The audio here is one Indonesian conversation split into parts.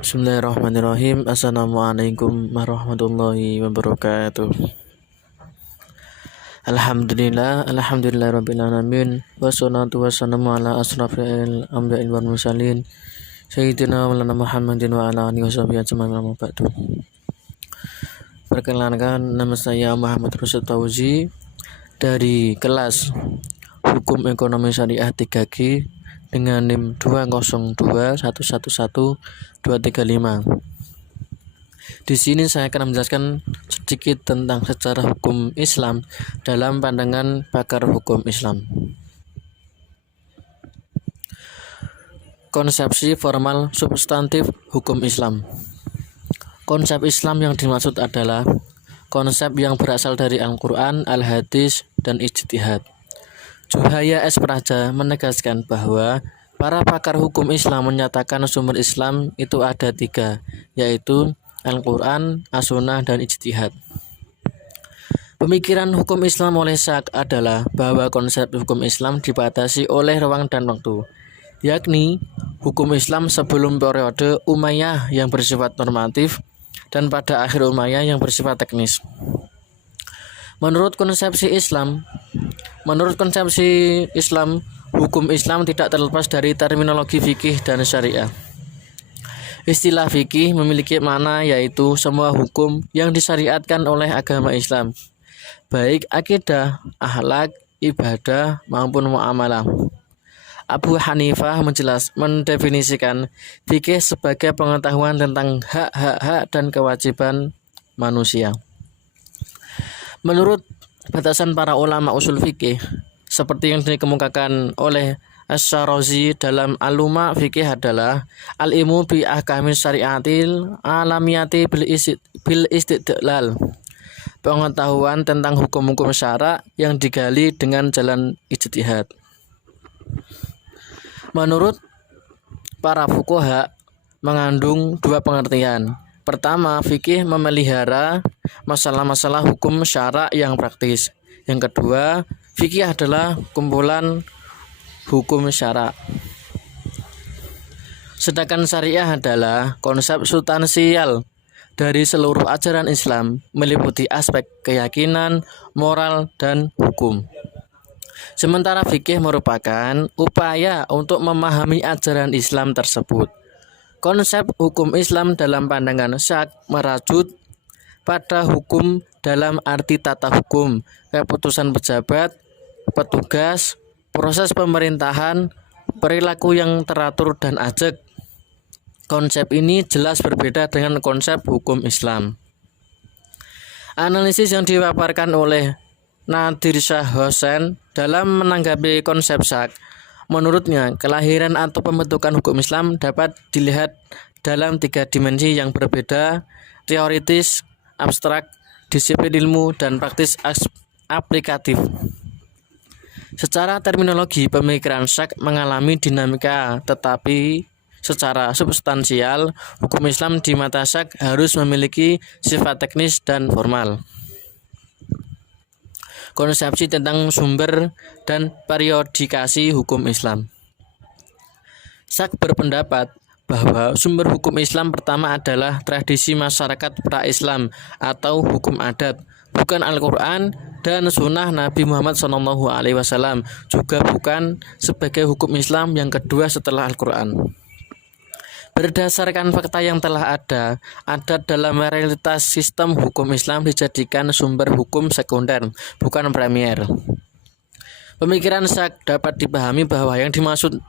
Bismillahirrahmanirrahim. Assalamualaikum warahmatullahi wabarakatuh. Alhamdulillah rabbil alamin. Wassalatu wassalamu ala asrafil anbiya'i wal mursalin Sayyidina Maulana Muhammadin wa ala alihi washabihi ajma'in amma ba'du. Perkenalkan, nama saya Muhammad Rusad Fauzi dari kelas Hukum Ekonomi Syariah 3G dengan NIM 202111235. Di sini saya akan menjelaskan sedikit tentang sejarah hukum Islam dalam pandangan pakar hukum Islam. Konsepsi formal substantif hukum Islam. Konsep Islam yang dimaksud adalah konsep yang berasal dari Al-Quran, Al-Hadis, dan Ijtihad. Juhaya S. Praja menegaskan bahwa para pakar hukum Islam menyatakan sumber Islam itu ada 3, yaitu Al-Quran, As-Sunnah, dan Ijtihad. Pemikiran hukum Islam oleh Syak adalah bahwa konsep hukum Islam dibatasi oleh ruang dan waktu, yakni hukum Islam sebelum periode Umayyah yang bersifat normatif dan pada akhir Umayyah yang bersifat teknis. Menurut konsepsi Islam, hukum Islam tidak terlepas dari terminologi fikih dan syariah. Istilah fikih memiliki makna yaitu semua hukum yang disyariatkan oleh agama Islam, baik akidah, akhlak, ibadah, maupun muamalah. Abu Hanifah mendefinisikan fikih sebagai pengetahuan tentang hak-hak dan kewajiban manusia. Menurut batasan para ulama usul fikih, seperti yang dikemukakan oleh Asy-Syarazi dalam Al-Luma fikih adalah al-ilmu bi ahkamis syariatil alamiyati bil istidlal. Pengetahuan tentang hukum-hukum syara yang digali dengan jalan ijtihad. Menurut para fuqaha mengandung 2 pengertian. Pertama, fikih memelihara masalah-masalah hukum syara yang praktis. Yang kedua, fikih adalah kumpulan hukum syara. Sedangkan syariah adalah konsep substansial dari seluruh ajaran Islam, meliputi aspek keyakinan, moral, dan hukum. Sementara fikih merupakan upaya untuk memahami ajaran Islam tersebut. Konsep hukum Islam dalam pandangan Syak merujuk pada hukum dalam arti tata hukum, keputusan pejabat, petugas, proses pemerintahan, perilaku yang teratur dan ajak. Konsep ini jelas berbeda dengan konsep hukum Islam. Analisis yang dipaparkan oleh Nadir Shah Hussain dalam menanggapi konsep Syak, menurutnya kelahiran atau pembentukan hukum Islam dapat dilihat dalam 3 dimensi yang berbeda: teoritis, abstrak, disiplin ilmu, dan praktis aplikatif. Secara terminologi, pemikiran Syak mengalami dinamika, tetapi secara substansial, hukum Islam di mata Syak harus memiliki sifat teknis dan formal. Konsepsi tentang sumber dan periodikasi hukum Islam. Syak berpendapat bahwa sumber hukum Islam pertama adalah tradisi masyarakat pra-Islam atau hukum adat, bukan Al-Quran dan Sunnah Nabi Muhammad SAW, juga bukan sebagai hukum Islam yang kedua setelah Al-Quran. Berdasarkan fakta yang telah ada, adat dalam realitas sistem hukum Islam dijadikan sumber hukum sekunder, bukan premier. Pemikiran Syak dapat dipahami bahwa yang dimaksud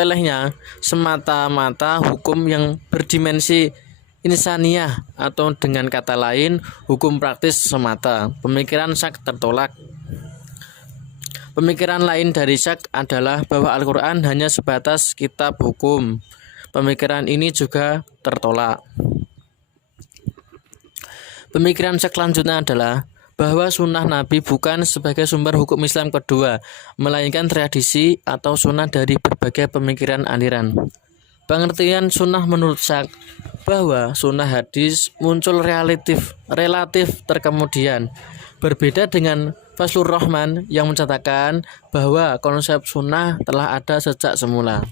olehnya semata-mata hukum yang berdimensi insaniyah, atau dengan kata lain, hukum praktis semata. Pemikiran Syak tertolak. Pemikiran lain dari Syak adalah bahwa Al-Quran hanya sebatas kitab hukum. Pemikiran ini juga tertolak. Pemikiran Syak selanjutnya adalah bahwa sunnah Nabi bukan sebagai sumber hukum Islam kedua, melainkan tradisi atau sunnah dari berbagai pemikiran aliran. Pengertian sunnah menurut Syak bahwa sunnah hadis muncul relatif terkemudian, berbeda dengan Fazlur Rahman yang mencatatkan bahwa konsep sunnah telah ada sejak semula.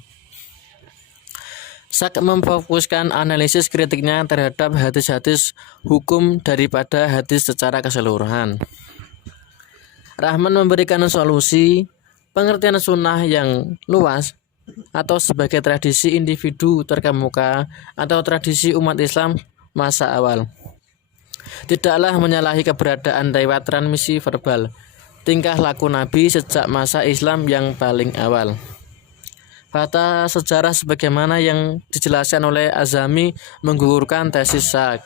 Sak memfokuskan analisis kritiknya terhadap hadis-hadis hukum daripada hadis secara keseluruhan. Rahman memberikan solusi pengertian sunnah yang luas atau sebagai tradisi individu terkemuka atau tradisi umat Islam masa awal. Tidaklah menyalahi keberadaan lewat transmisi verbal tingkah laku Nabi sejak masa Islam yang paling awal. Fakta sejarah sebagaimana yang dijelaskan oleh Azami menggugurkan tesis Sak.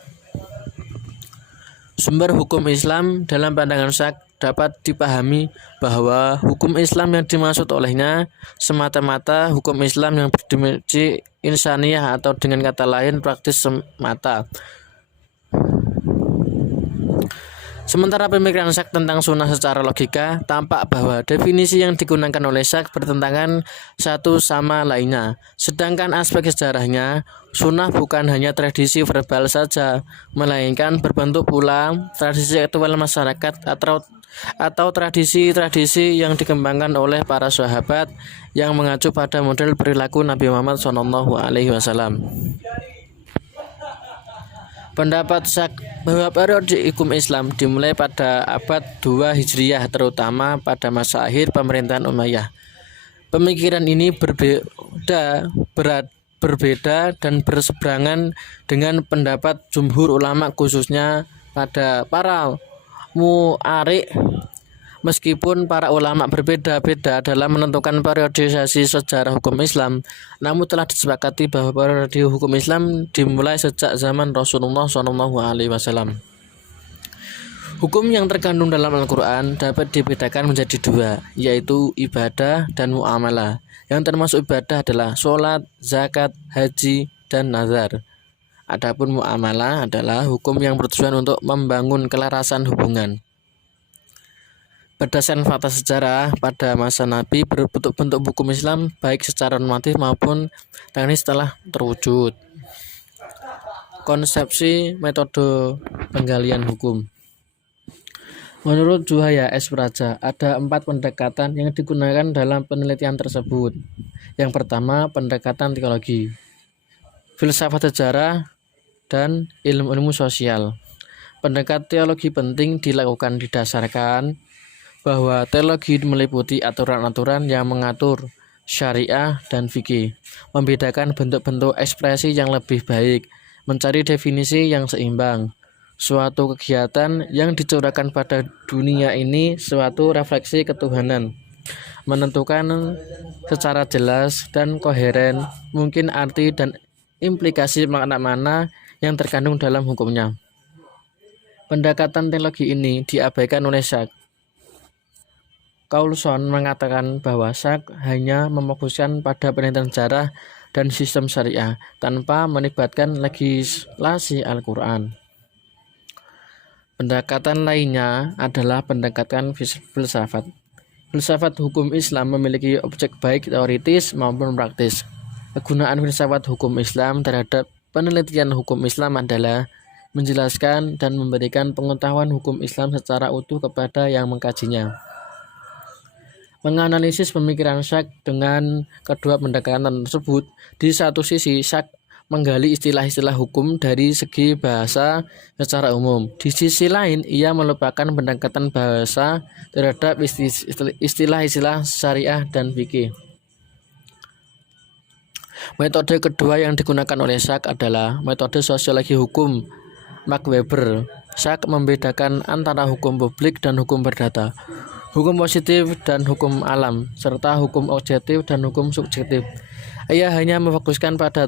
Sumber hukum Islam dalam pandangan Sak dapat dipahami bahwa hukum Islam yang dimaksud olehnya semata-mata hukum Islam yang berdimensi insaniyah atau dengan kata lain praktis semata. Sementara pemikiran Sak tentang sunnah secara logika, tampak bahwa definisi yang digunakan oleh Sak bertentangan satu sama lainnya. Sedangkan aspek sejarahnya, sunnah bukan hanya tradisi verbal saja, melainkan berbentuk pula tradisi aktual masyarakat atau tradisi-tradisi yang dikembangkan oleh para sahabat yang mengacu pada model perilaku Nabi Muhammad SAW. Pendapat Sak bahwa periode hukum Islam dimulai pada abad 2 Hijriyah, terutama pada masa akhir pemerintahan Umayyah. Pemikiran ini berbeda dan berseberangan dengan pendapat jumhur ulama, khususnya pada para mu'arik. Meskipun para ulama berbeda-beda dalam menentukan periodisasi sejarah hukum Islam, namun telah disepakati bahwa periode hukum Islam dimulai sejak zaman Rasulullah SAW. Hukum yang terkandung dalam Al-Quran dapat dibedakan menjadi dua, yaitu ibadah dan muamalah. Yang termasuk ibadah adalah sholat, zakat, haji, dan nazar. Adapun muamalah adalah hukum yang bertujuan untuk membangun kelarasan hubungan. Berdasarkan fakta sejarah, pada masa Nabi bentuk-bentuk hukum Islam baik secara normatif maupun teknis telah terwujud. Konsepsi metode penggalian hukum. Menurut Juhaya S. Praja, ada 4 pendekatan yang digunakan dalam penelitian tersebut. Yang pertama, pendekatan teologi, filsafat sejarah, dan ilmu-ilmu sosial. Pendekatan teologi penting dilakukan didasarkan bahwa teologi meliputi aturan-aturan yang mengatur syariah dan fikih, membedakan bentuk-bentuk ekspresi yang lebih baik, mencari definisi yang seimbang. Suatu kegiatan yang dicurahkan pada dunia ini suatu refleksi ketuhanan, menentukan secara jelas dan koheren mungkin arti dan implikasi makna-makna yang terkandung dalam hukumnya. Pendekatan teologi ini diabaikan oleh Sak. Coulson mengatakan bahwa Sak hanya memfokuskan pada penelitian sejarah dan sistem syariah tanpa melibatkan legislasi Al-Quran. Pendekatan lainnya adalah pendekatan filsafat. Filsafat hukum Islam memiliki objek baik teoritis maupun praktis. Kegunaan filsafat hukum Islam terhadap penelitian hukum Islam adalah menjelaskan dan memberikan pengetahuan hukum Islam secara utuh kepada yang mengkajinya. Menganalisis pemikiran Sak dengan kedua pendekatan tersebut, di satu sisi Sak menggali istilah-istilah hukum dari segi bahasa secara umum. Di sisi lain, ia melupakan pendekatan bahasa terhadap istilah-istilah syariah dan fikih. Metode kedua yang digunakan oleh Sak adalah metode sosiologi hukum Max Weber. Sak membedakan antara hukum publik dan hukum perdata, hukum positif dan hukum alam, serta hukum objektif dan hukum subjektif. Ia hanya memfokuskan pada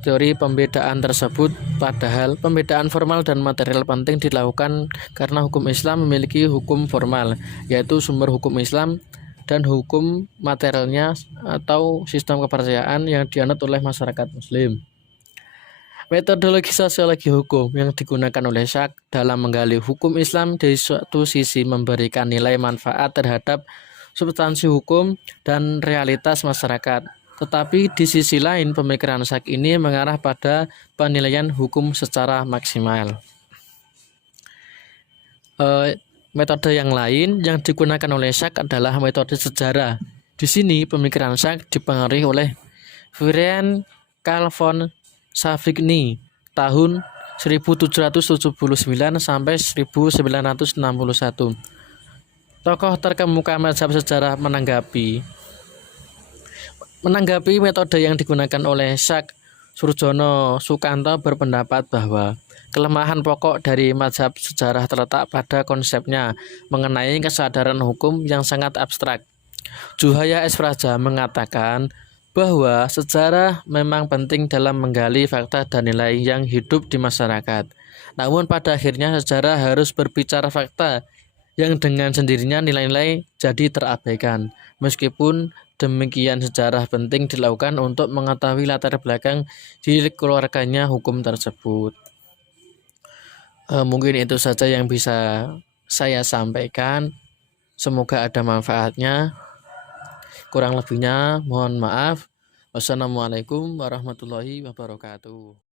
teori pembedaan tersebut, padahal pembedaan formal dan material penting dilakukan karena hukum Islam memiliki hukum formal, yaitu sumber hukum Islam, dan hukum materialnya atau sistem kepercayaan yang dianut oleh masyarakat Muslim. Metodologi sosiologi hukum yang digunakan oleh Sak dalam menggali hukum Islam dari suatu sisi memberikan nilai manfaat terhadap substansi hukum dan realitas masyarakat. Tetapi di sisi lain pemikiran Sak ini mengarah pada penilaian hukum secara maksimal. Metode yang lain yang digunakan oleh Sak adalah metode sejarah. Di sini pemikiran Sachs dipengaruhi oleh Friedrich Carl von Savigny tahun 1779 sampai 1961. Tokoh terkemuka mazhab sejarah menanggapi metode yang digunakan oleh Sachs. Surjono Sukanto berpendapat bahwa kelemahan pokok dari mazhab sejarah terletak pada konsepnya mengenai kesadaran hukum yang sangat abstrak. Juhaya S. Praja mengatakan bahwa sejarah memang penting dalam menggali fakta dan nilai yang hidup di masyarakat. Namun pada akhirnya sejarah harus berbicara fakta yang dengan sendirinya nilai-nilai jadi terabaikan. Meskipun demikian sejarah penting dilakukan untuk mengetahui latar belakang dikeluarkannya hukum tersebut. Mungkin itu saja yang bisa saya sampaikan. Semoga ada manfaatnya. Kurang lebihnya mohon maaf. Wassalamualaikum warahmatullahi wabarakatuh.